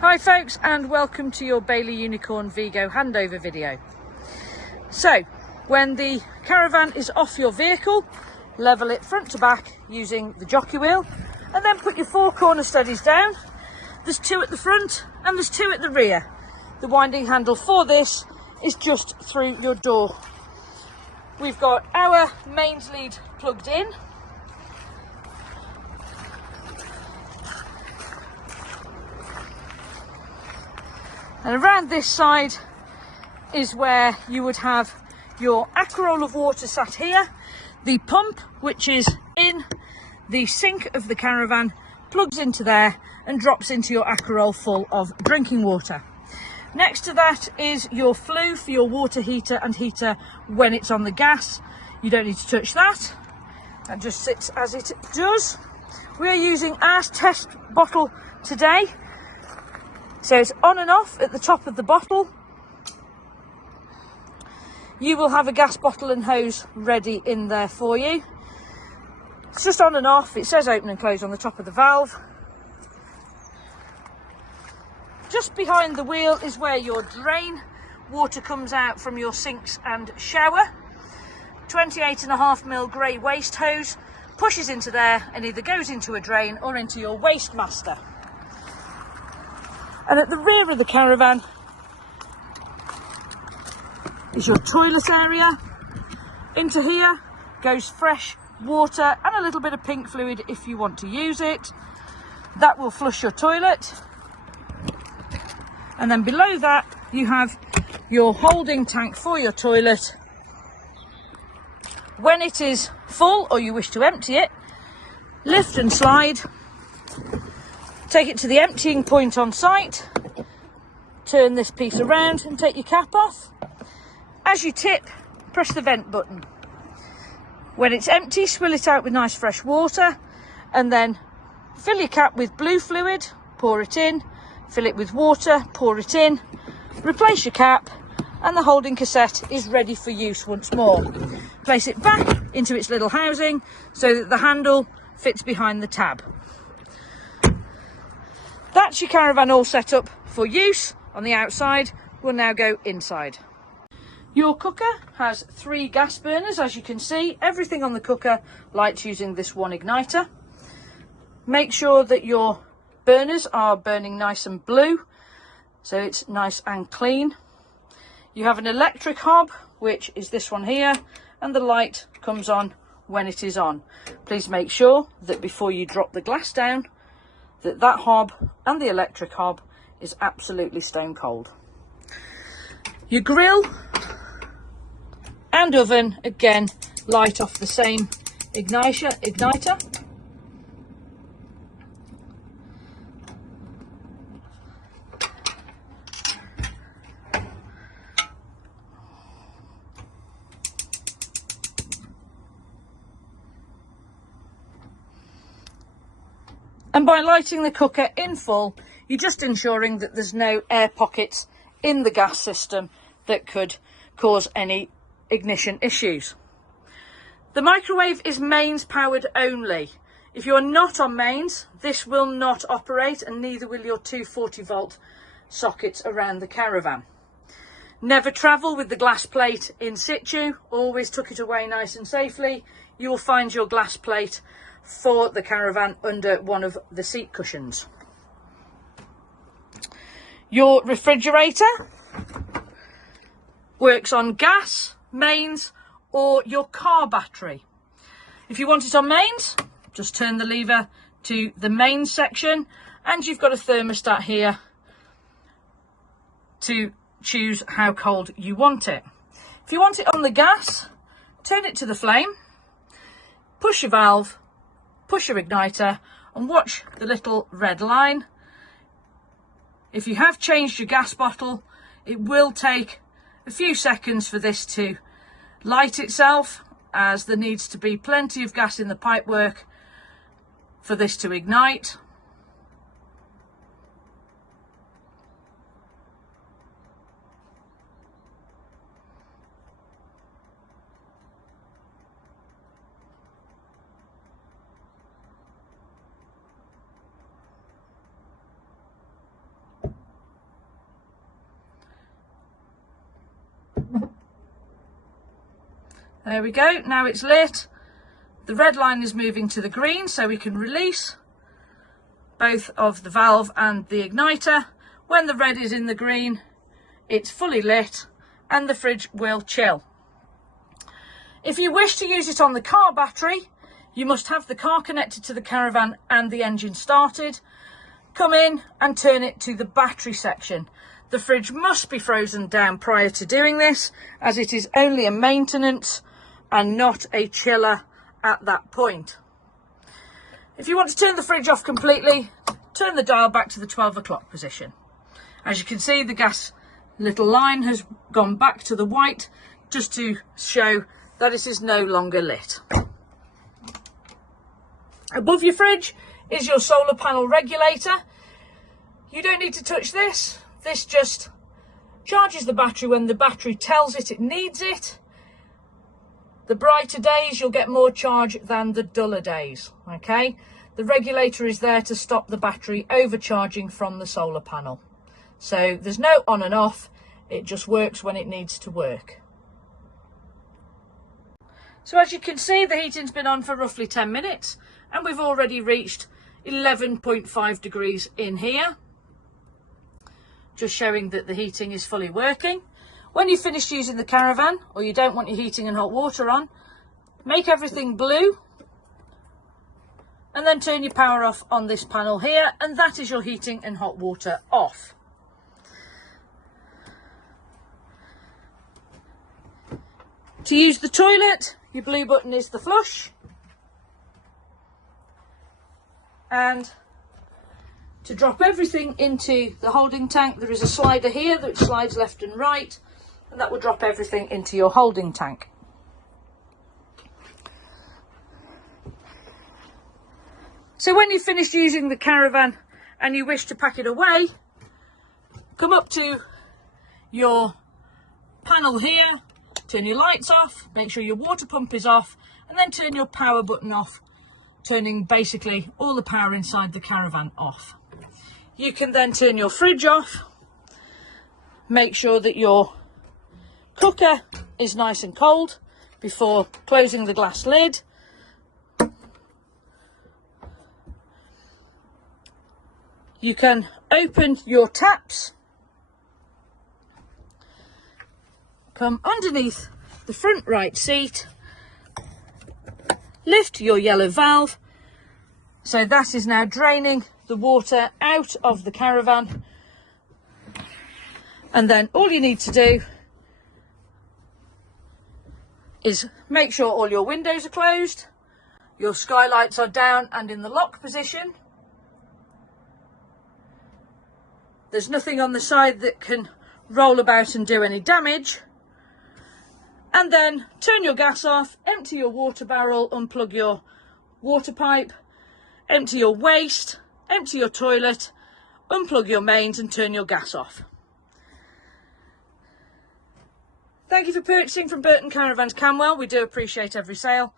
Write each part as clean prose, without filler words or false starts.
Hi folks, and welcome to your Bailey Unicorn Vigo handover video. So, when the caravan is off your vehicle, level it front to back using the jockey wheel, and then put your four corner studies down. There's two at the front and there's two at the rear. The winding handle for this is just through your door. We've got our mains lead plugged in. And around this side is where you would have your aquaroll of water sat here. The pump, which is in the sink of the caravan, plugs into there and drops into your aquaroll full of drinking water. Next to that is your flue for your water heater and heater when it's on the gas. You don't need to touch that. That just sits as it does. We are using our test bottle today. So it's on and off at the top of the bottle. You will have a gas bottle and hose ready in there for you. It's just on and off. It says open and close on the top of the valve. Just behind the wheel is where your drain water comes out from your sinks and shower. 28.5mm grey waste hose pushes into there and either goes into a drain or into your waste master. And at the rear of the caravan is your toilet area. Into here goes fresh water and a little bit of pink fluid if you want to use it. That will flush your toilet. And then below that you have your holding tank for your toilet. When it is full or you wish to empty it, lift and slide. Take it to the emptying point on site, turn this piece around and take your cap off. As you tip, press the vent button. When it's empty, swill it out with nice fresh water and then fill your cap with blue fluid, pour it in, fill it with water, pour it in, replace your cap and the holding cassette is ready for use once more. Place it back into its little housing so that the handle fits behind the tab. That's your caravan all set up for use on the outside. We'll now go inside. Your cooker has 3 gas burners, as you can see. Everything on the cooker lights using this one igniter. Make sure that your burners are burning nice and blue, so it's nice and clean. You have an electric hob, which is this one here, and the light comes on when it is on. Please make sure that before you drop the glass down, that hob and the electric hob is absolutely stone cold. Your grill and oven, again, light off the same igniter. And by lighting the cooker in full, you're just ensuring that there's no air pockets in the gas system that could cause any ignition issues. The microwave is mains powered only. If you're not on mains, this will not operate, and neither will your 240 volt sockets around the caravan. Never travel with the glass plate in situ. Always tuck it away nice and safely. You will find your glass plate for the caravan under one of the seat cushions. Your refrigerator works on gas, mains, or your car battery. If you want it on mains, just turn the lever to the mains section and you've got a thermostat here to choose how cold you want it. If you want it on the gas, turn it to the flame, push your valve, push your igniter and watch the little red line. If you have changed your gas bottle, it will take a few seconds for this to light itself, as there needs to be plenty of gas in the pipework for this to ignite. There we go, now it's lit. The red line is moving to the green, so we can release both of the valve and the igniter. When the red is in the green, it's fully lit and the fridge will chill. If you wish to use it on the car battery, you must have the car connected to the caravan and the engine started. Come in and turn it to the battery section. The fridge must be frozen down prior to doing this, as it is only a maintenance and not a chiller at that point. If you want to turn the fridge off completely, turn the dial back to the 12 o'clock position. As you can see, the gas little line has gone back to the white, just to show that it is no longer lit. Above your fridge is your solar panel regulator. You don't need to touch this. This just charges the battery when the battery tells it it needs it. The brighter days, you'll get more charge than the duller days, okay? The regulator is there to stop the battery overcharging from the solar panel. So there's no on and off, it just works when it needs to work. So as you can see, the heating's been on for roughly 10 minutes and we've already reached 11.5 degrees in here. Just showing that the heating is fully working. When you've finished using the caravan, or you don't want your heating and hot water on, make everything blue and then turn your power off on this panel here, and that is your heating and hot water off. To use the toilet, your blue button is the flush, and to drop everything into the holding tank, there is a slider here that slides left and right, and that will drop everything into your holding tank. So when you've finished using the caravan and you wish to pack it away, come up to your panel here, turn your lights off, make sure your water pump is off, and then turn your power button off, turning basically all the power inside the caravan off. You can then turn your fridge off, make sure that your cooker is nice and cold before closing the glass lid. You can open your taps, come underneath the front right seat, lift your yellow valve, so that is now draining the water out of the caravan, and then all you need to do is make sure all your windows are closed, your skylights are down and in the lock position. There's nothing on the side that can roll about and do any damage. And then turn your gas off, empty your water barrel, unplug your water pipe, empty your waste, empty your toilet, unplug your mains and turn your gas off. Thank you for purchasing from Burton Caravans Camwell. We do appreciate every sale.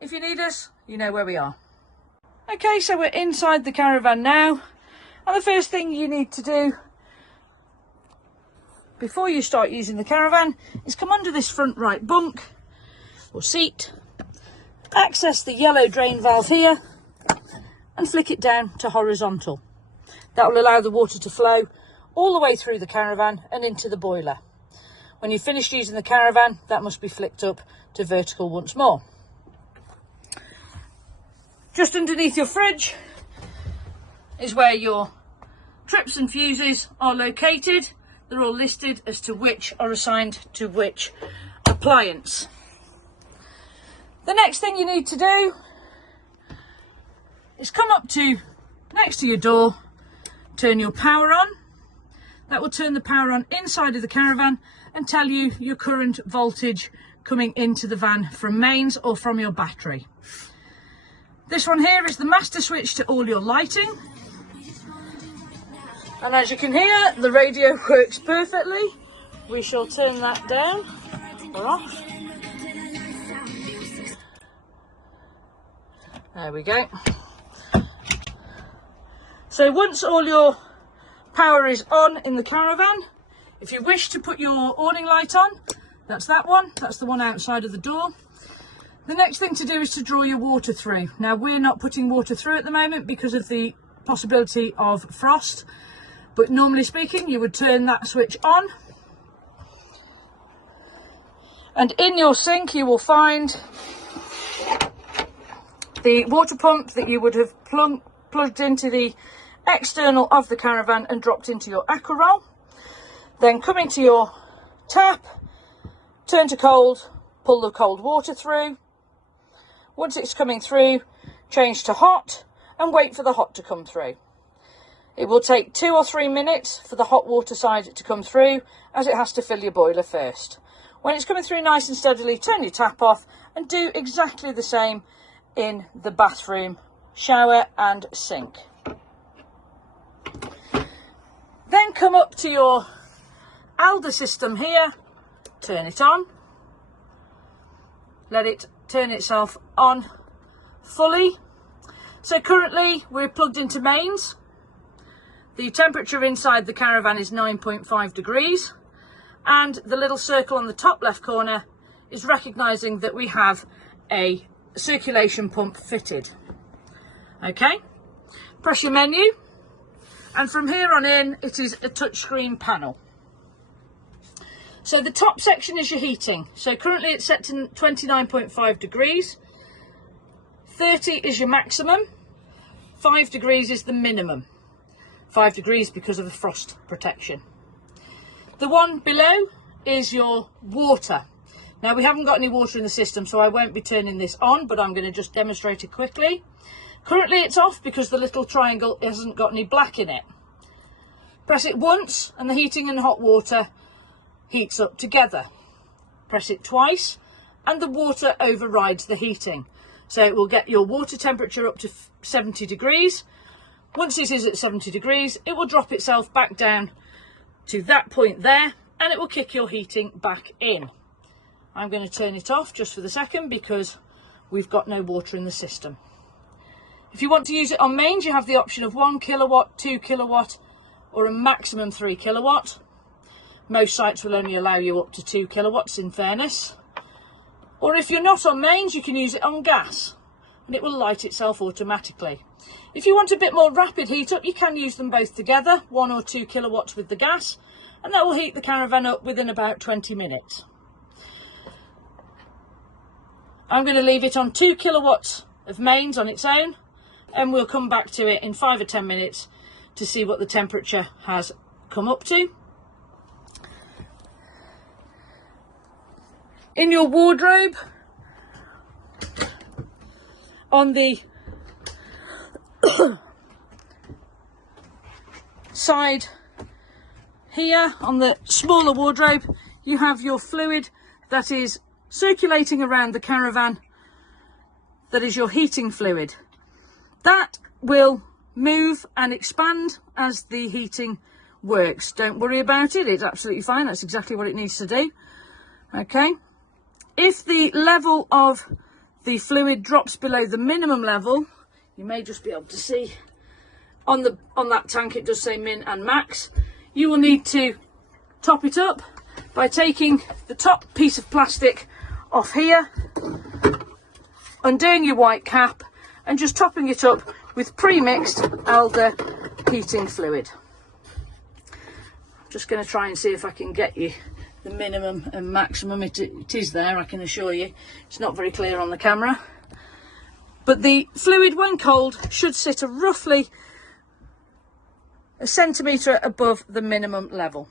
If you need us, you know where we are. Okay, so we're inside the caravan now. And the first thing you need to do before you start using the caravan is come under this front right bunk or seat, access the yellow drain valve here and flick it down to horizontal. That will allow the water to flow all the way through the caravan and into the boiler. When you've finished using the caravan, that must be flicked up to vertical once more. Just underneath your fridge is where your trips and fuses are located. They're all listed as to which are assigned to which appliance. The next thing you need to do is come up to next to your door, turn your power on. That will turn the power on inside of the caravan and tell you your current voltage coming into the van from mains or from your battery. This one here is the master switch to all your lighting. And as you can hear, the radio works perfectly. We shall turn that down or off. There we go. So once all your power is on in the caravan, if you wish to put your awning light on, that's that one. That's the one outside of the door. The next thing to do is to draw your water through. Now, we're not putting water through at the moment because of the possibility of frost, but normally speaking you would turn that switch on, and in your sink you will find the water pump that you would have plugged into the external of the caravan and dropped into your aqua roll. Then come into your tap, turn to cold, pull the cold water through. Once it's coming through, change to hot and wait for the hot to come through. It will take 2 or 3 minutes for the hot water side to come through, as it has to fill your boiler first. When it's coming through nice and steadily, turn your tap off and do exactly the same in the bathroom, shower and sink. Then come up to your Alder system here, turn it on, let it turn itself on fully. So currently we're plugged into mains. The temperature inside the caravan is 9.5 degrees, and the little circle on the top left corner is recognising that we have a circulation pump fitted. Okay, press your menu, and from here on in it is a touchscreen panel. So the top section is your heating. So currently it's set to 29.5 degrees. 30 is your maximum. 5 degrees is the minimum. 5 degrees because of the frost protection. The one below is your water. Now, we haven't got any water in the system, so I won't be turning this on, but I'm going to just demonstrate it quickly. Currently it's off because the little triangle hasn't got any black in it. Press it once and the heating and hot water heats up together. Press it twice and the water overrides the heating. So it will get your water temperature up to 70 degrees. Once it is at 70 degrees, it will drop itself back down to that point there, and it will kick your heating back in. I'm going to turn it off just for the second because we've got no water in the system. If you want to use it on mains, you have the option of 1 kilowatt, 2 kilowatt, or a maximum 3 kilowatt. Most sites will only allow you up to 2 kilowatts in fairness. Or if you're not on mains, you can use it on gas and it will light itself automatically. If you want a bit more rapid heat up, you can use them both together, 1 or 2 kilowatts with the gas, and that will heat the caravan up within about 20 minutes. I'm going to leave it on 2 kilowatts of mains on its own, and we'll come back to it in 5 or 10 minutes to see what the temperature has come up to. In your wardrobe, on the side here, on the smaller wardrobe, you have your fluid that is circulating around the caravan. That is your heating fluid. That will move and expand as the heating works. Don't worry about it, it's absolutely fine. That's exactly what it needs to do. Okay. If the level of the fluid drops below the minimum level, you may just be able to see on that tank it does say min and max. You will need to top it up by taking the top piece of plastic off here, undoing your white cap and just topping it up with pre-mixed Alder heating fluid. I'm just going to try and see if I can get you the minimum and maximum. It is there, I can assure you. It's not very clear on the camera, but the fluid when cold should sit roughly a centimetre above the minimum level.